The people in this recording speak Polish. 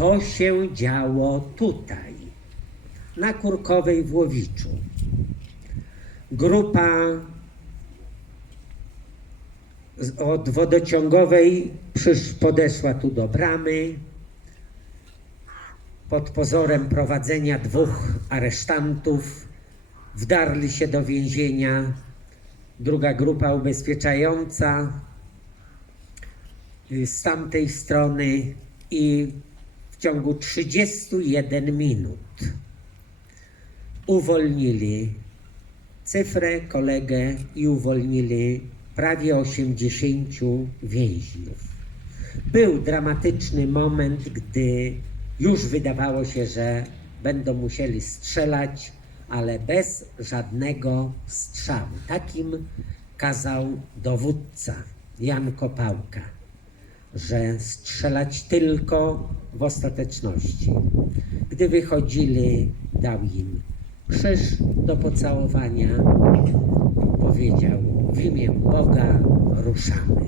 To się działo tutaj, na Kurkowej w Łowiczu. Grupa od wodociągowej przysz, podeszła tu do bramy pod pozorem prowadzenia dwóch aresztantów. Wdarli się do więzienia. Druga grupa ubezpieczająca y, z tamtej strony i ciągu 31 minut uwolnili cyfrę, kolegę i uwolnili prawie 80 więźniów. Był dramatyczny moment, gdy już wydawało się, że będą musieli strzelać, ale bez żadnego strzału. Takim kazał dowódca Jan Kopałka, że strzelać tylko w ostateczności. Gdy wychodzili, dał im krzyż do pocałowania, powiedział w imię Boga ruszamy.